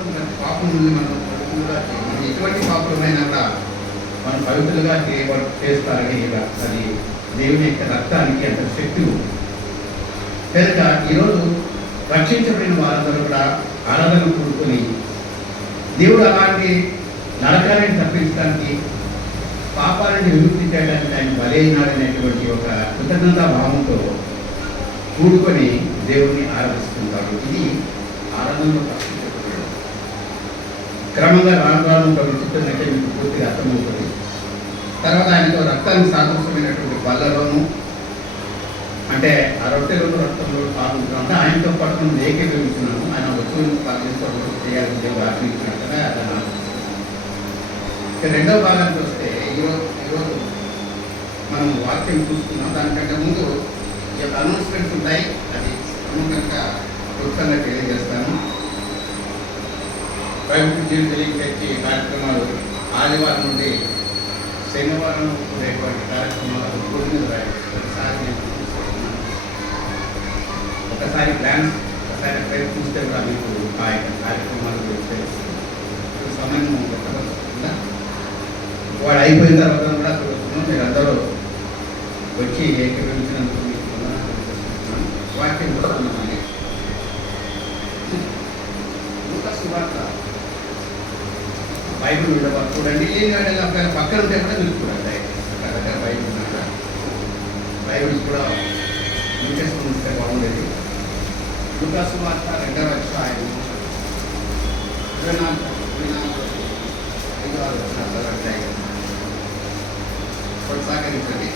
పాపం పాపం నుండి మనం పవిత్రులుగా మనం ఎటువంటి పాపమైనా కూడా మనం పవిత్రులుగా చేస్తారని అది దేవుని యొక్క రక్తానికి అంత శక్తి ఉంది కనుక ఈరోజు రక్షించబడిన వారందరూ కూడా ఆరాధన కూడుకొని దేవుడు అలాంటి నరకాన్ని తప్పించడానికి పాపాలను విముక్తి చేయడానికి ఆయన బలైనాడనేటువంటి ఒక కృతజ్ఞతా భావంతో కూడుకొని దేవుడిని ఆరాధిస్తుంటారు. ఇది ఆరాధనలో తప్పించబడ్డాడు. క్రమంగా రాను ప్రభుత్వంటే మీకు పూర్తిగా అర్థమవుతుంది. తర్వాత ఆయనతో రక్తానికి సాదృశ్యమైనటువంటి బల్లలోను అంటే ఆ రొట్టెలోను రక్తంలో పాల్గొంటున్నాం అంటే ఆయనతో పాటు మనం ఏకీభవిస్తున్నాము. ఆయన వస్తువులను పాల్గొనడం చేయాలని దేవుడు ఆశ్రయించినట్టుగా అతను రెండవ భాగానికి వస్తే ఈరోజు మనం వాక్యం చూస్తున్నాం. దానికంటే ముందు ఈ యొక్క అనౌన్స్మెంట్స్ ఉంటాయి. అది కనుక క్లుప్తంగా తెలియజేస్తాను. ప్రైవేట్ తెలియజేసి కార్యక్రమాలు ఆదివారం నుండి శనివారం ఉండేటువంటి కార్యక్రమాలు రోజు మీద ఒకసారి ప్లాన్స్ ఒకసారి ప్రయత్నిస్తే కూడా మీకు ఆ యొక్క కార్యక్రమాలు సమయం పెట్టవలసిందా వాడు అయిపోయిన తర్వాత కూడా చూస్తున్నాం. మీరు అందరూ వచ్చి ఏకీభవించినందుకు మీకు వాక్యం చూస్తున్నామని సువార్త బైబిల్ ఉండవా చూడండి. లేని వాడి పక్కన ఉంటే కూడా మీరు చూడండి. అక్కడ దగ్గర బైబిల్ ఉన్నాక బైబిల్స్ కూడా ఇంట్రెస్ట్ ఉంటే బాగుండేది. లూకా సువార్త 2వ అధ్యాయం 24 అధ్యాయం కొనసాగించండి.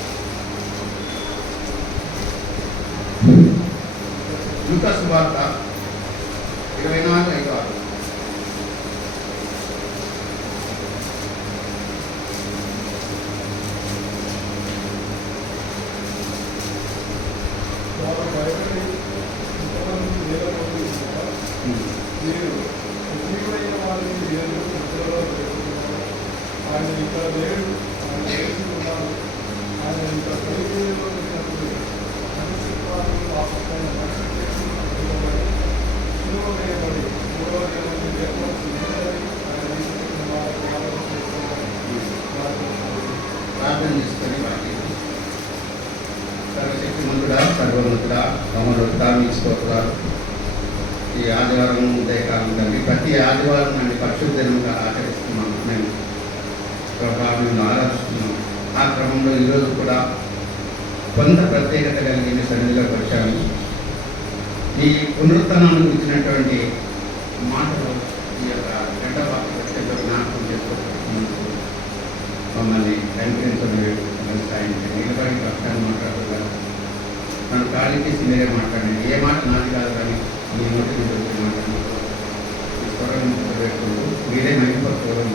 లూకా సువార్త 24:5. సర్వోన్నతుడా మమ్మల్ని మీ స్తోత్రాలు. ఈ ఆదివారం ఉంటే కాదండి ప్రతి ఆదివారం అండి పరిశుద్ధ దినంగా ఆచరిస్తున్నాం. మేము ప్రభావం ఆరాధిస్తున్నాం. ఆ క్రమంలో ఈరోజు కూడా కొంత ప్రత్యేకత కలిగిన సన్నిధిలోకి వచ్చాము. ఈ పునరుత్థానాన్ని గురించినటువంటి మాటలు ఈ యొక్క రెండవ వాక్యంలో జ్ఞాపకం చేసుకోవచ్చు. మమ్మల్ని కనిపించడం సాయం నిలబడి పక్షాన్ని మాట్లాడుతున్నారు. నన్ను ఖాళీ చేసి మీరే మాట్లాడండి. ఏ మాట నాది కాదు కానీ మీ నోటి మీద మాట్లాడండి. ఈ స్వరం పెట్టుకుంటూ మీరే మహిళపరుకోవడం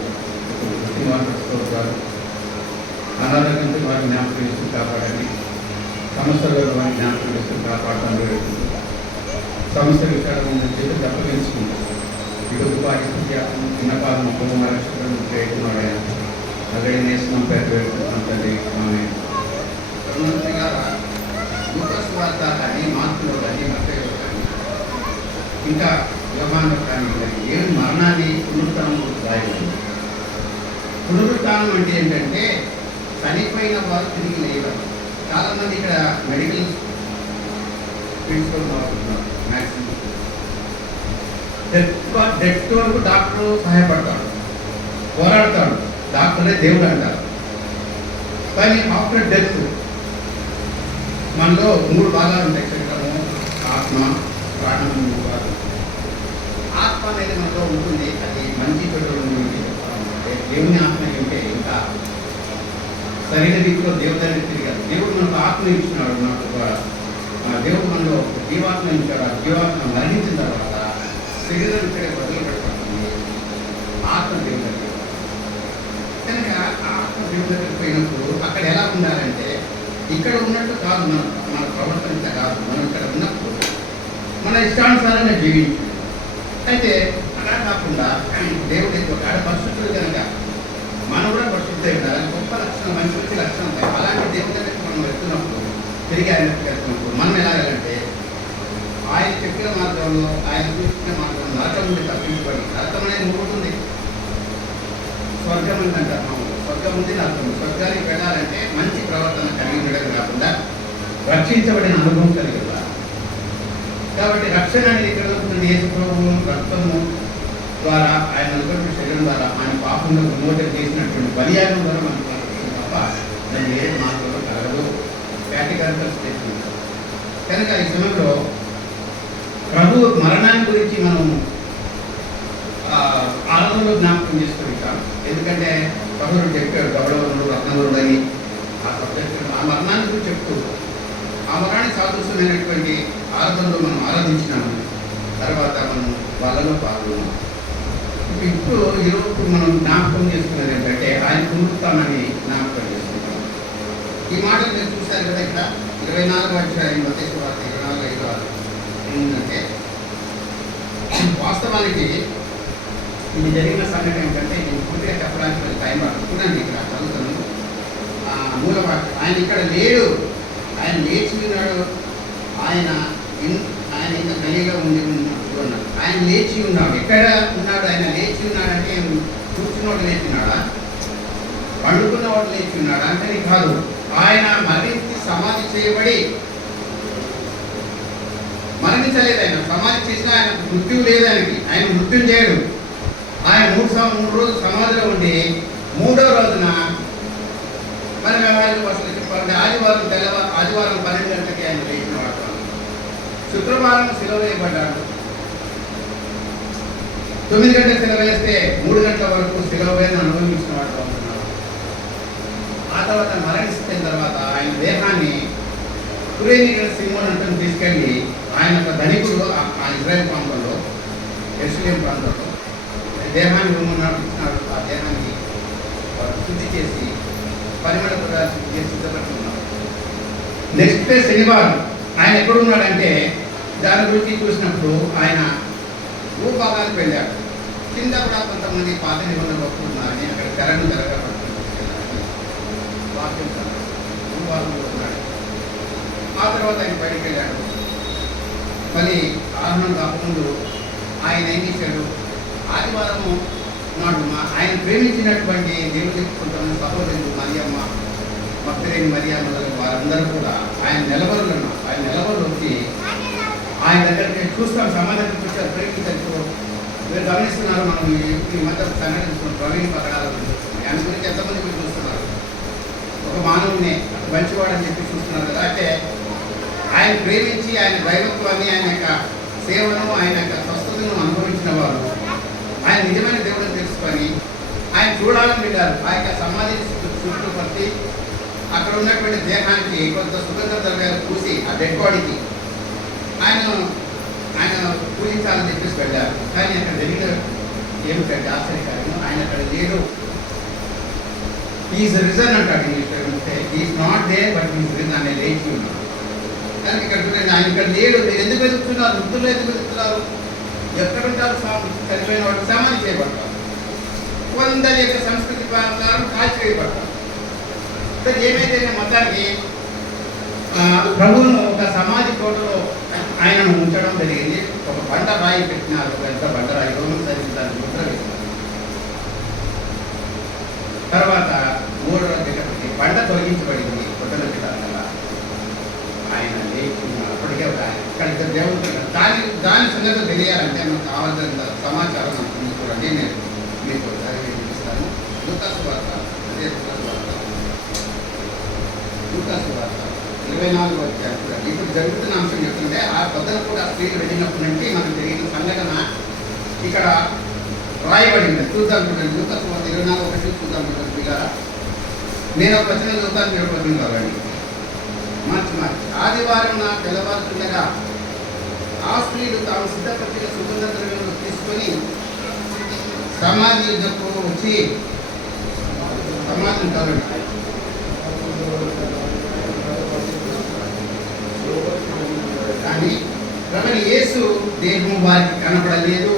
స్తోత్రాలు. అనారోగ్యంతో వారిని జ్ఞాపకం చేస్తూ కాపాడండి. సమస్యలో వారిని జ్ఞాపకం చేస్తూ కాపాడుతూ సమస్య విషయాల ముందు చేసి తప్పగించుకుంటాం. ఇటు పాటిస్తూ చిన్నపాదం రక్షణ చేయకున్నాడు. అదే నేస్తున్నాం పేరు పెట్టుకుంటాం తల్లి. ఆమె సువార్త కానీ మార్పులో కానీ మత్తయిలో కానీ ఇంకా యోహానులో కానీ ఏం మరణాన్ని పునరుత్థానం రాయలేదు. పునరుత్థానం అంటే ఏంటంటే చనిపోయిన వారు తిరిగి లేవరు. చాలామంది ఇక్కడ మెడికల్ ఫీల్డ్స్లో అవుతున్నారు. మ్యాక్సిమం డెత్ వరకు డాక్టర్ సహాయపడతాడు, పోరాడతాడు. డాక్టరే దేవుడు అంటారు. కానీ ఆఫ్టర్ డెత్ మనలో 3 భాగాలు ఉంటాయి. శరీరము, ఆత్మ, ప్రాణము. ఆత్మ అనేది మనలో ఉంటుంది. అది మంచి చెడు ఉంటుంది. దేవుని ఆత్మ ఉంటే ఇంకా సరైన రీతిలో దేవుని తిరిగారు. దేవుడు మనకు ఆత్మ ఇచ్చినాడు. మనకు దేవుడు మనలో జీవాత్మ ఇచ్చాడు. ఆ జీవాత్మ మరణించిన తర్వాత శరీరం ఇక్కడే వదిలిపెట్టబడుతుంది. ఆత్మ దేవుని దగ్గర కనుక ఆత్మ దేవుని దగ్గరికి పోయినప్పుడు అక్కడ ఎలా ఉండాలంటే ఇక్కడ ఉన్నట్టు కాదు. మన ప్రవర్తన కాదు. మనం ఇక్కడ ఉన్నప్పుడు మన ఇష్టానుసారంగా జీవించాలి. అయితే అలా కాకుండా దేవుడి ఒక పరిశుద్ధుడు కనుక మనం కూడా పరిశుద్ధి ఉండాలి. గొప్ప లక్షణం, మంచి మంచి లక్షణం ఉంటాయి. అలాంటి దేవుడి దగ్గరికి మనం వెళ్తున్నప్పుడు తిరిగి ఆయన వెళ్తున్నప్పుడు మనం ఎలాగంటే ఆయన చెప్పిన మార్గంలో, ఆయన చూసిన మార్గంలో నరకం నుండి తప్పించబడి నరకం ఉంది అంటారు. స్వర్గం ఉంది అర్థం. స్వర్గానికి వెళ్ళాలంటే మంచి ప్రవర్తన కలిగి ఉండడం కాకుండా రక్షించబడిన అనుభవం కలిగి ఉండాలి. కాబట్టి రక్షణ అనేది ఇక్కడ ఉంటుంది. యేసు ప్రభువు రక్తము ద్వారా, ఆయన అనుకున్న శరీరం ద్వారా, ఆయన పాపంలో విమోచన చేసినటువంటి బలియాగం ద్వారా మనకు రక్షణ తప్ప దాన్ని ఏ మార్గంలో కలగదు. Categorical statement. కనుక ఈ సమయంలో ప్రభు మరణాన్ని గురించి మనం ఆనందంలో జ్ఞాపకం చేసుకుంటాం. ఎందుకంటే ప్రభువుడు చెప్పాడు గౌరవములు రత్నములు అని ఆ సబ్జెక్టు, ఆ మరణాన్ని గురించి చెప్తూ ఆ మరణానికి సాదృశ్యమైనటువంటి ఆరాధనలో మనం ఆరాధించినాము. తర్వాత మనం వాళ్ళలో పాల్గొన్నాం. ఇప్పుడు ఈరోజు మనం జ్ఞాపకం చేసుకున్నది ఏంటంటే ఆయన పునరుత్థానాన్ని జ్ఞాపకం చేసుకుంటాం. ఈ మాటలు మీరు చూశారు కదా, ఇక్కడ 24వ అధ్యాయం మత్తయి సువార్త 24:5 ఏంటంటే, వాస్తవానికి ఇది జరిగిన సంఘటన ఏంటంటే నేను పూర్తిగా చెప్పడానికి కొంచెం టైం పడుతుంది. చూడండి, ఇక్కడ చదువుతాను మూలవాక్యం. ఆయన ఇక్కడ లేడు, ఆయన లేచి ఉన్నాడు, ఆయన ఇంకా కలిగా ఉండి ఉన్నాడు. ఆయన లేచి ఉన్నాడు. ఎక్కడ ఉన్నాడు? ఆయన లేచి ఉన్నాడంటే కూర్చున్నవాడు లేచి ఉన్నాడా, పండుకున్నవాడు లేచి ఉన్నాడా అంటే కాదు. ఆయన మరణించి సమాధి చేయబడి మరణించలేదు. ఆయన సమాధి చేసినా ఆయన మృత్యువు లేదు. ఆయన మృత్యుం చేయడు. ఆయన 3 రోజులు సమాధిలో ఉండి 3వ రోజున మనం అసలు చెప్పాలంటే ఆదివారం 12 గంటలకి ఆయన లేచిన వాడు. శుక్రవారం సెలవు వేయబడ్డాడు. 9 గంటలకు సెలవు వేస్తే 3 గంటల వరకు సెలవు వేయని అనుభవించిన వాడు అవుతున్నాడు. ఆ తర్వాత మరణిస్తున్న తర్వాత ఆయన దేహాన్ని కురేనీయుల సింహోన్ అంటూ తీసుకెళ్ళి ఆయన ఒక ధనికుడు ఆ ఇజ్రాయెల్ ప్రాంతంలో, యెరూషలేం ప్రాంతంలో దేహాన్ని ఇచ్చినాడు. ఆ దేహాన్ని శుద్ధి చేసి పరిమళ పదార్థాలు శుద్ధి చేసి సిద్ధపడుతున్నారు. నెక్స్ట్ డే శనివారం ఆయన ఎక్కడున్నాడంటే దాని గురించి చూసినప్పుడు ఆయన భూభాగానికి వెళ్ళాడు. కింద కూడా కొంతమంది పాత నిబంధన భక్తులు ఉన్నారని అక్కడ తెరను జరగబడుతున్నారని వాక్యం భూభాగంలో ఉన్నాడు. ఆ తర్వాత ఆయన బయటికి వెళ్ళాడు. మళ్ళీ ఆరంభం కాకముందు ఆయన ఏం చేశాడు, ఆదివారము నాడు ఆయన ప్రేమించినటువంటి దేవుడి కొంతమంది సహోదరులు మరియమ్మ, భక్తులేని మరియా మొదలైన వారందరూ కూడా ఆయన నిలబడులు వచ్చి ఆయన దగ్గరికి చూస్తాం, సమాధానం చూస్తారు. ప్రేమించారు. మీరు గమనిస్తున్నారు, మనం ఈ మధ్య సంఘటన ప్రవీణ్ పథకాలు ఆయన గురించి ఎంతమంది మీరు చూస్తున్నారు. ఒక మానవుడిని మంచివాడని చెప్పి చూస్తున్నారు కదా. అంటే ఆయన ప్రేమించి ఆయన దైవత్వాన్ని, ఆయన యొక్క సేవను, ఆయన యొక్క స్వస్థతను అనుభవించిన వారు ఆయన నిజమైన దేవుడిని తెలుసుకొని ఆయన చూడాలని వెళ్ళారు. ఆ యొక్క సమాధిని చుట్టుపట్టి అక్కడ ఉన్నటువంటి దేహానికి కొంత సుగంధ ద్రవ్యాలు పూసి ఆ డెడ్ బాడీకి ఆయన పూజించాలని చెప్పేసి వెళ్ళారు. కానీ అక్కడ జరిగిన ఏమిటంటే ఆశ్చర్యకార్యం, ఆయన అక్కడ లేడు. ఈజ్ రిజన్ అంటాడు ఇంగ్లీష్లో. Is not there but is reason అనే లేచి ఉన్నాడు. కానీ ఇక్కడ చూడండి, ఆయన ఇక్కడ లేడు. మీరు ఎందుకు వెతుకుతున్నారు? వృద్ధులు ఎందుకు వెతుకుతున్నారు? ఎక్కడుంటారు? చనిపోయిన వాడు సమాధి చేయబడతారు. కొందరి యొక్క సంస్కృతి ప్రకారం కాల్చివేయబడతారు. సరే, ఏమైతే మొత్తానికి ప్రభువును ఒక సమాధి తోటలో ఆయనను ఉంచడం జరిగింది. ఒక బండరాయి పెట్టినారు, పెద్ద బండరాయి రోమన్ సైన్స్ దాన్ని ముద్ర వేసినారు. తర్వాత 3వ రోజు బండ తొలగించబడింది. కొట్టనట్టుగా ఆయన లేచి అప్పటికే ఇక్కడ ఇద్దరు దేవుడు. దాని సంగతి తెలియాలంటే మనకు కావాల్సిన సమాచారం నాకు చూడండి. నేను మీకు చదివి చూపిస్తాను. లూకాసు వార్త 24వ అధ్యాయం చూడండి. ఇప్పుడు జరుగుతున్న అంశం చెప్తుంటే ఆ పొద్దున కూడా స్త్రీలు వెళ్ళినప్పటి నుండి మనకు జరిగిన సంఘటన ఇక్కడ రాయబడింది. చూద్దాం చూడండి. లూకాసు వార్త 24:1 చూద్దాం చూడండి. పిల్లరా, నేను ఒక వచనం చూద్దాను, మీరు వచనం కావండి. మార్చి ఆదివారం నా తెల్లవారుతుండగా ఆ స్త్రీలు తాము సిద్ధపరిచిన సుగంధ ద్రవ్యములు తీసుకొని సమాధి యుద్ధకు వచ్చి సమాధిని కలవండి. కానీ ప్రభుని యేసు దేహం వారికి కనపడలేదు.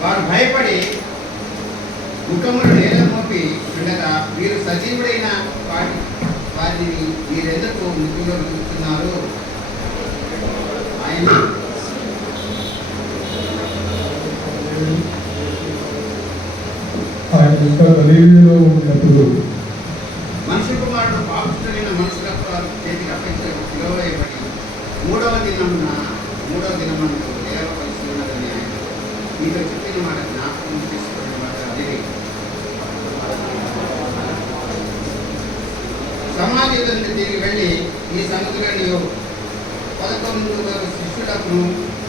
వారు భయపడి ముఖములు నేల మోపి ఉండగా వీరు సజీవుడైన వారిని మీరెందుకు మృతిలో చూస్తున్నారు? ఆయన ఇంకా గలీలీలో ఉన్నప్పుడు మనుష్య కుమారుడు పాపిష్ఠులైన మనుషుల చేతికి అప్పగించబడి సిలువ వేయబడి మూడవ దినమందు లేవవలసి ఉన్నదని ఆయన మీతో చెప్పిన మాట జ్ఞాపకం తీసుకునే మాట అదే. సమాజంలో తిరిగి వెళ్ళి ఈ సంగతులని 11 శిష్యులకు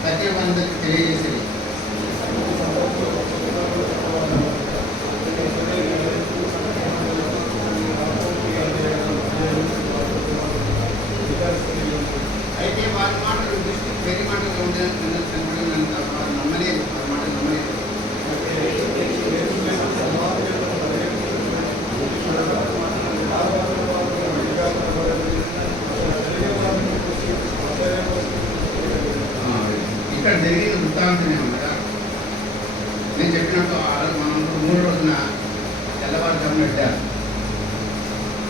సత్యవంతులకు తెలియజేసేది. అయితే వారి మాటలు దృష్టి పెళ్లి మాటలు వారు నమ్మలేదు. వారి మాటలు నమ్మలేదు. ఇక్కడ జరిగిన వృత్తాంతమే ఉండగా నేను చెప్పినట్టు మనం 3 రోజున తెల్లవారుజామున పెట్టారు.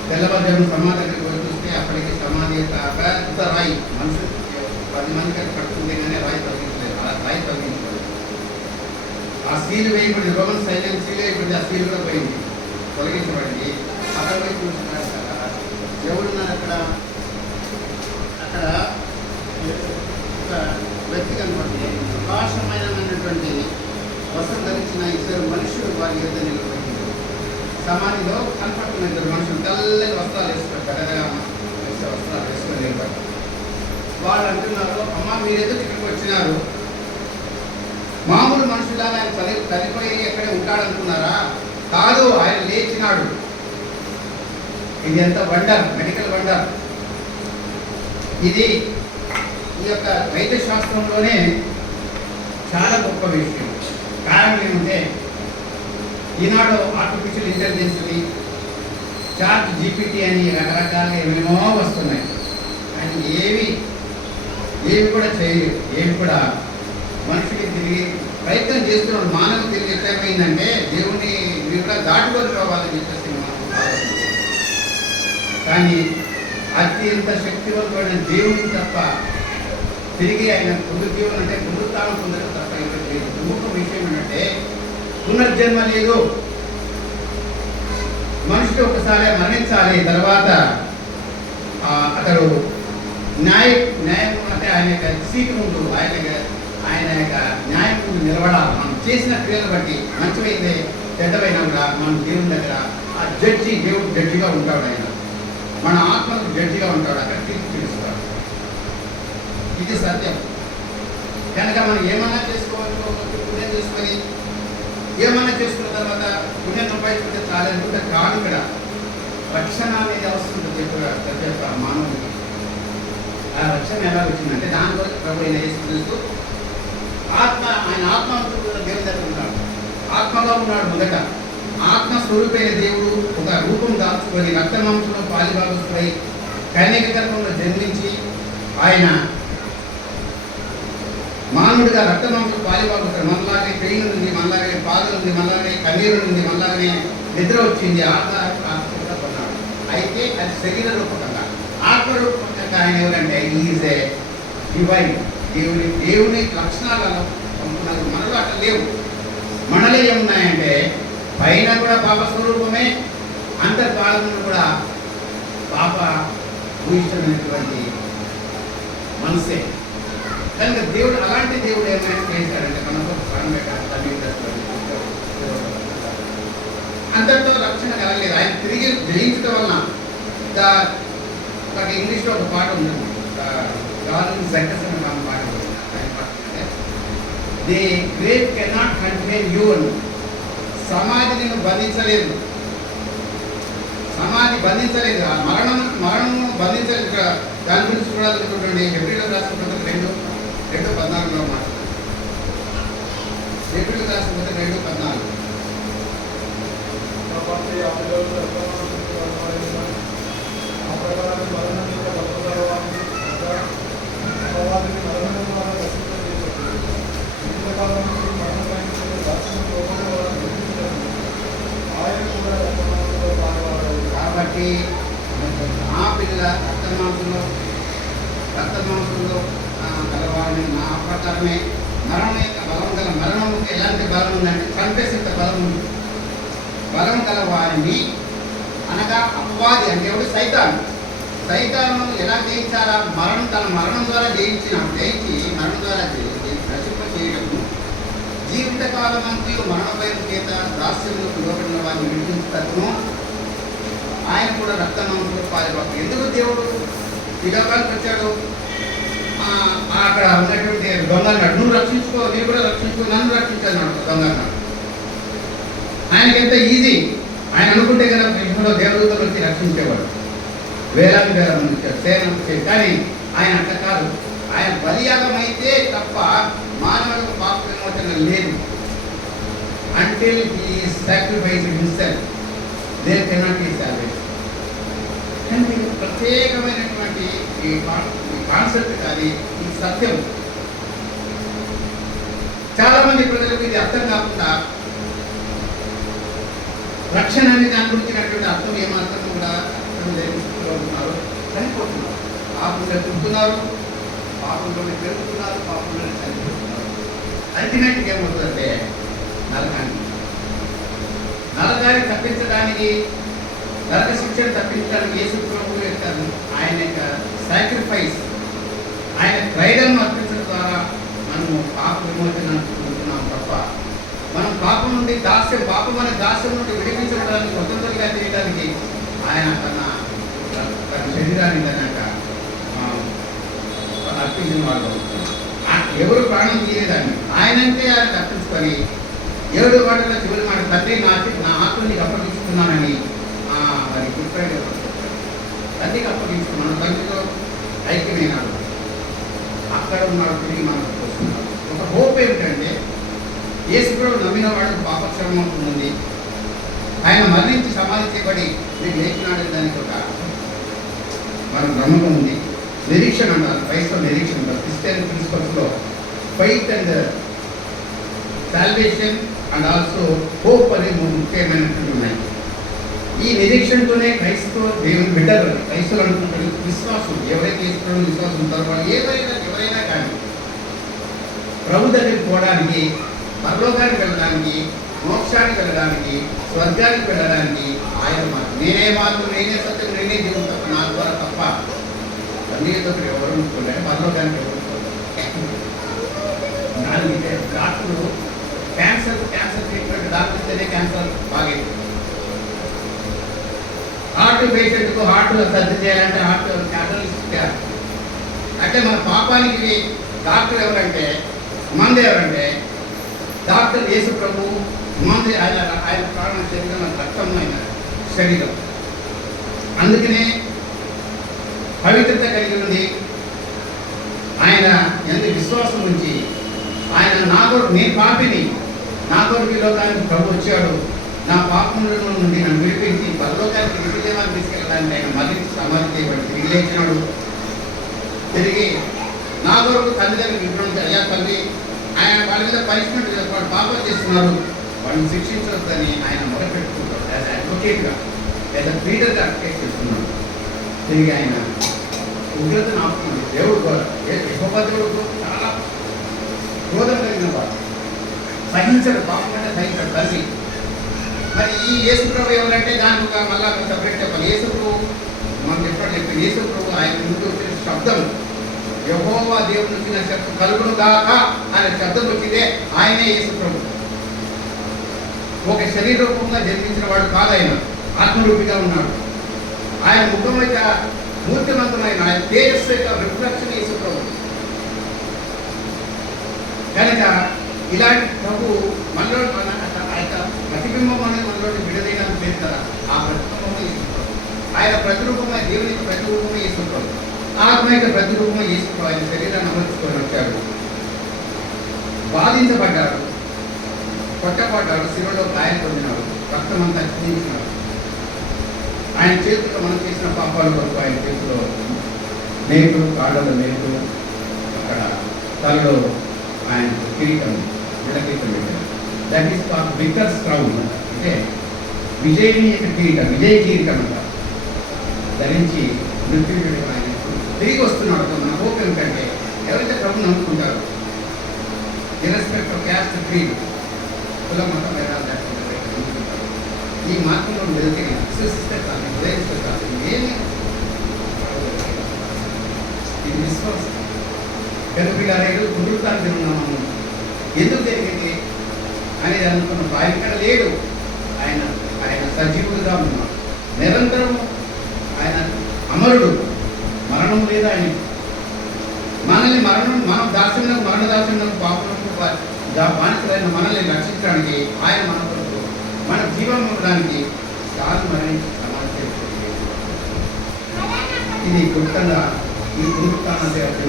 తెల్లవారుజామున సమాధి దగ్గరికి పోయి చూస్తే అప్పటికి సమాధి యొక్క పెద్ద రాయి మనుషులు 10 మంది కలిసి కట్టుకుంటే కానీ రాయి తొలగించలేదు. ఆ రాయి తొలగించలేదు. ఆ సీలు వేయబడి రోమన్ సైన్యం సీలు వేయబడి ఆ సీలు కూడా పోయింది, తొలగించబడింది. అక్కడ పోయి చూస్తున్నారు కదా ఎవరున్నారు అక్కడ ఒక వ్యక్తి కనపడుతుంది. ప్రకాశమైనటువంటి వస్త్రం ధరించిన 2 మనుషులు వారి యొద్ద నిలబడింది. సమాధిలో కనపడుతున్న 2 మనుషులు తెల్లని వస్త్రాలు వేసుకుంటారు, వస్త్రాలు వేసుకొని నిలబడ్డారు. వాళ్ళు అంటున్నారు, అమ్మ మీరు ఎందుకు ఇక్కడికి వచ్చినారు? మామూలు మనుషులాగా ఆయన చనిపోయి ఎక్కడే ఉంటాడనుకున్నారా? కాదు, ఆయన లేచినాడు. ఇది ఎంత వండర్, మెడికల్ వండర్. ఇది ఈ యొక్క వైద్య శాస్త్రంలోనే చాలా గొప్ప విషయం. కారణం ఏమంటే ఈనాడు ఆర్టిఫిషియల్ ఇంటెలిజెన్స్ని చాట్ జీపీటీ అని రకరకాలుగా ఏమేమో వస్తున్నాయి. కానీ ఏవి కూడా చేయలేదు. ఏవి కూడా మనిషికి తిరిగి ప్రయత్నం చేస్తున్నాడు. మానవ తిరిగి ఎక్కడైందంటే దేవుణ్ణి మీరు కూడా దాటుకొని పోవాలని చెప్పేసి కానీ అత్యంత శక్తివంతమైన దేవునికి తప్ప తిరిగి ఆయన పునరుజ్జీవనం అంటే పునరుత్థానం పొందడం తప్ప ఇక్కడ లేదు. ప్రముఖ విషయం ఏంటంటే పునర్జన్మ లేదు. మనిషికి ఒకసారి మరణించాలి, తర్వాత అతడు న్యాయం అంటే ఆయన యొక్క సీటు ముందు ఆయన యొక్క న్యాయం ముందు నిలబడాలి. మనం చేసిన క్రియలు బట్టి మంచివైందే చెడ్డమైనా కూడా మనం దేవుని దగ్గర ఆ దేవుడు జడ్జిగా ఉంటాడు. ఆయన మన ఆత్మకు జడ్జిగా ఉంటాడు, అక్కడ తీర్పు తీరుస్తాడు. ఇది సత్యం. కనుక మనం ఏమన్నా చేసుకోవచ్చు, పుణ్యం చేసుకొని ఏమన్నా చేసుకున్న తర్వాత పుణ్యం సంపాదించుకుంటే చాలనుకుంటే కాదు. ఇక్కడ రక్షణ అనేది అవసరం ప్రతి ఒక్క మానవుడికి. ఆ రక్షణ ఎలా వచ్చిందంటే దాని కొరకు ప్రభు అయిన యేసుక్రీస్తు ఆయన ఆత్మ దేవుని దగ్గర ఉన్నాడు. ఆత్మగా ఉన్నాడు. మొదట ఆత్మస్వరూపైన దేవుడు ఒక రూపం దాల్చుకొని రక్తమాంసంలో పాలిభాగస్తుడై కన్యక గర్భంలో జన్మించి ఆయన మానవుడిగా రక్తమాంసంలో పాలిభాగస్తుడు. మనలాగే పెయిన్ ఉంది, మనలాగే బాధలు ఉంది, మనలాగే కన్నీరు ఉంది, మనలాగే నిద్ర వచ్చింది. ఆత్మ కొన్నాడు. అయితే అది శరీర రూపకంగా. ఆత్మ రూపకంగా ఆయన ఎవరంటే ఈజ్ ఏ డివైన్. దేవుని లక్షణాలను పంపుతున్నారు. మనలో అట్లా లేవు. మనలో ఏమున్నాయంటే పైన కూడా పాప స్వరూపమే, అంతర్భాగంలో కూడా పాప భూయిష్టమైనటువంటి మనసే. కనుక దేవుడు అలాంటి దేవుడు ఏమైనా చేశాడంటే మనకు ప్రాణం అంతటితో రక్షణ కలగలేదు. ఆయన తిరిగి జయించడం వలన ఒక ఇంగ్లీష్లో ఒక పాట ఉంటుంది, గార్డెన్ సెంటర్స్ అని మన పాట ఉంటుంది. The grave cannot contain you అని. సమాధి నిన్ను బంధించలేదు. సమాధి బంధించలేదు. మరణము బంధించలేదు. ఇక్కడ దాని గురించి కూడా చూడండి. హెబ్రీలో రాసిన పత్రిక 2:14 మాట. హెబ్రీలో రాసిన పత్రిక 2:14. ఆయన కూడా కాబట్టి ఆ పిల్ల రక్త మాంసంలో గలవారిని నా ప్రకారమే మరణం యొక్క బలం గల మరణముకి ఎలాంటి బలం ఉందంటే చంపేసేంత బలం ఉంది. బలం గల వారిని అనగా అపవాది అంటే ఎవడు సైతాను ఎలా జయించాలా? తన మరణం ద్వారా జయించి మరణం ద్వారా నశింప చేయడము, జీవితకాలం అంతా మరణ భయం చేత దాస్యంలోకి లోబడిన వారిని విడిపించుటను ఆయన కూడా రక్తమాంసంలో పాల్గొన్నారు. ఎందుకు దేవుడు ఈ లోకానికి వచ్చాడు? అక్కడ ఉన్నటువంటి దొంగన్నాడు, నువ్వు రక్షించుకో, నేను కూడా రక్షించుకో, నన్ను రక్షించాడు దొంగన్నాడు. ఆయనకి ఎంత ఈజీ. ఆయన అనుకుంటే కదా విషయంలో దేవదూతలు వచ్చి రక్షించేవాడు, వేలాది వేల మంది వచ్చారు, సేన వచ్చేది. కానీ ఆయన అట్లా కాదు. ఆయన బలియాగం అయితే తప్ప మానవులకు పాప విమోచన లేదు. Until he sacrifice himself there cannot be salvation. అంటే ప్రత్యేకమైనటువంటి ఈ కాన్సెప్ట్ కాదు, ఈ సత్యం. చాలా మంది ప్రజలకు ఇది అర్థం కాకుండా రక్షణ అనే దాని గురించినటువంటి అర్థం ఏమాత్రం కూడా అర్థం లేకుంటున్నారు, చనిపోతున్నారు. పాపంలో తింటున్నారు, పాపంలోనే పెరుగుతున్నారు, పాపంలోనే చనిపోతున్నారు. అల్టిమేట్గా ఏమవుతుందంటే నరకాన్ని తప్పించడానికి, నరక శిక్షను తప్పించడానికి యేసు ప్రభువు యొక్క ఆయన యొక్క సాక్రిఫైస్, ఆయన క్రైడను అర్పించడం ద్వారా మనము పాప విమోచన పొందుతున్నాం తప్ప మనం పాపం నుండి పాపం అనే దాస్యం నుండి విడిపించడానికి, స్వతంత్రంగా చేయడానికి ఆయన తన శరీరాన్ని తనక అర్పించిన వాళ్ళు. ఎవరు ప్రాణం తీయలేదాన్ని ఆయనంటే ఆయన తప్పించుకొని 7 మాటల చివరి మాట, తండ్రి నా ఆత్మ నీకు అప్పగించుకున్నానని మరి గుడ్ ఫ్రైడే తండ్రికి అప్పగించుకున్నాను, తండ్రితో ఐక్యమైనాడు, అక్కడ ఉన్నాడు, తిరిగి మనకు వస్తున్నాడు. ఒక హోప్ ఏమిటంటే యేసుప్రభువు నమ్మిన వాడు పాపక్షమం ఉంది, ఆయన మరణించి సమాధి చేయబడి మీకు లేచినాడు, దానికి ఒక మనకు నమ్మకం ఉంది. నిరీక్షణ అంటారు, క్రైస్తవ నిరీక్షణ అంటారు. క్రిస్టియన్ ప్రిన్సిపల్స్లో faith and salvation and also hope అనే ముఖ్యమైనటువంటి ఉన్నాయి. ఈ నిరీక్షణతోనే క్రైస్తవ దేవుని బిడ్డలు, క్రైస్తవులు అనుకుంటారు, విశ్వాసం ఎవరైతే యేసుప్రభువుని విశ్వాసం ఉంటారో వాళ్ళు ఎవరైనా కానీ ప్రభు దగ్గరికి పోవడానికి, పరలోకానికి వెళ్ళడానికి, మోక్షానికి వెళ్ళడానికి, స్వర్గానికి వెళ్ళడానికి ఆయన మాత్రం నేనే సత్యం, నేనే జీవం తప్ప నా ద్వారా తప్ప అన్నితో ఎవరు ఉంటున్నారు, పరలోకానికి ఎవరు దానికి డాక్టర్లు క్యాన్సర్ ట్రీట్మెంట్ డాక్టర్స్తేనే క్యాన్సర్ బాగైంది. హార్ట్ పేషెంట్కు హార్ట్ సర్జరీ చేయాలంటే హార్ట్ క్యాటలిస్ట్ చేయాలి. అంటే మన పాపానికి డాక్టర్ ఎవరంటే మంది ఎవరంటే డాక్టర్ యేసు ప్రభు మంది. ఆయన ప్రాణ శరీరం రక్తమైన శరీరం, అందుకనే పవిత్రత కలిగి ఉంది. ఆయన ఎంత విశ్వాసం ఉంచి ఆయన నేను పాపిని, నా కొరకు ఈ లోకానికి ప్రభు వచ్చాడు, నా పాపముల నుండి నన్ను విడిపించి పరలోకానికి నిజజీవాన్ని తీసుకెళ్ళడానికి ఆయన మళ్ళీ సమాధి చేయబడి తిరిగి లేచినాడు. తిరిగి నా కొరకు తండ్రి దగ్గర వింటున్నాడు, అయ్యా తండ్రి ఆయన వాళ్ళ మీద పనిష్మెంట్ వాడు పాపం చేస్తున్నారు, వాళ్ళని శిక్షించవద్దని ఆయన మొదలుపెట్టుకుంటాడు. యాజ్ అడ్వకేట్గా, యాజ్ అ లీడర్గా అడ్వకేట్ చేస్తున్నాడు. తిరిగి ఆయన ఉగ్రతను ఆపుతున్నాడు. దేవుడు యెహోవా చాలా క్రోధం కలిగిన వాడు, సహించడు, పాపం అంటే సహించడు తండ్రి. మరి ఈ యేసు ప్రభు ఎవరంటే దానికి ఒక మళ్ళా సపరేట్ చెప్పాలి. యేసు ప్రభు మనం చెప్పండి, యేసు ప్రభు ఆయన ముందు వచ్చిన శబ్దం, యెహోవా దేవుడు వచ్చిన శబ్దం, కలుగును గాక అనే శబ్దం వచ్చిందే ఆయనే యేసు ప్రభు. ఒక శరీర రూపంగా జన్మించిన వాడు కాదు, ఆయన ఆత్మరూపిగా ఉన్నాడు. ఆయన ముఖం యొక్క మూర్తిమంతమైన ఆయన తేజస్సు యొక్క రిఫ్లెక్షన్ యేసు ప్రభు. కనుక ఇలాంటి ప్రభు మనలో ప్రతిబింబం అనేది మనలోని విడదీయడానికి లేదు కదా, ఆ ప్రతిబింబమే యేసు ప్రభు. ఆయన ప్రతిరూపమే, దేవుని యొక్క ప్రతిరూపమే యేసు ప్రభు. ఆత్మ యొక్క ప్రతిరూపమే యేసు ప్రభు. ఆయన శరీరాన్ని అమర్చుకొని వచ్చాడు, బాధించబడ్డాడు, కొట్టబడ్డాడు, శిలువలో గాయం పొందినాడు, రక్తమంతా చిందించినాడు. ఆయన చేతిలో మనం చేసిన పాపాల కొరకు ఆయన చేతిలో నేటు, కాళ్ళలో నేటు, అక్కడ తలలో ఆయన కిరీటం, విడకిరీటం పెట్టారు. That is called victor's crown. అంటే విజయ కిరీటం, విజయ కిరీటం అంటారు. ధరించి మృత్యుంజయుడు ఆయన తిరిగి వస్తున్నాడు. మన హోప్ ఏమిటంటే ఎవరైతే ప్రభు నమ్ముకుంటారో ఇర్రెస్పెక్ట్ ఆఫ్ క్యాస్ట్ క్రీడ్ కుల మతం ఈ మార్గంలో వెళ్తే విశ్వసిస్తే కాదు, ఉదయిస్తే కాదు, ఏమి ఇది విశ్వాసం. కనుక వీళ్ళు పునరుత్థానం తిరుగున్నాము ఎందుకు జరిగింది అనేది అనుకున్న ఆయన ఇక్కడ లేడు. ఆయన ఆయన సజీవుడుగా ఉన్నాడు, నిరంతరం ఆయన అమరుడు, మరణం లేదు ఆయన. మనల్ని మనం దాస్యంలో మరణ దాస్యంలో పాపలకు బానిసలైన మనల్ని రక్షించడానికి ఆయన మన కొరకు మన జీవం ఉండడానికి చాలా మరణించి సమాజం. ఇది గుప్తంగా ఈ పునరుత్థాన సేవకి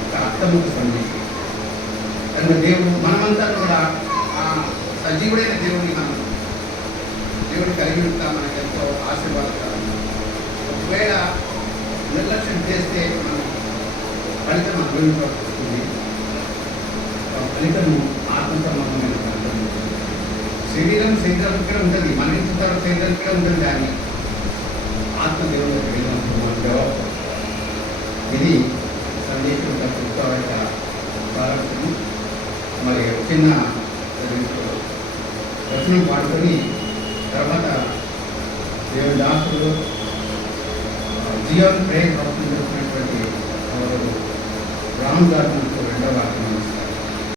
ఒక అర్థముకు సందేశం. కనుక దేవుడు మనమంతా కూడా ఆ సజీవుడైన దేవుడిని దేవుడు కలిగి ఉంటా మనకు ఎంతో ఆశీర్వాదకరం. ఒకవేళ నిర్లక్ష్యం చేస్తే మనం ఫలితం అనుభవించవలసి. ఫలితము ఆత్మసంబంధమైన ఫలితం. శరీరం ఇక్కడ ఉంటుంది, మరణించిన తర్వాత శరీరం ఇక్కడ ఉంటుంది, కానీ ఆత్మ దేవుడు వెళ్ళినప్పుడు మన జవాబు. ఇది సందేశం యొక్క ప్రారంభం. మరి చిన్న వచనం పాడుకొని తర్వాత దేవుడి దాసులు జీవన్ ప్రేమ చేసినటువంటి రామ్ గారు రెండవ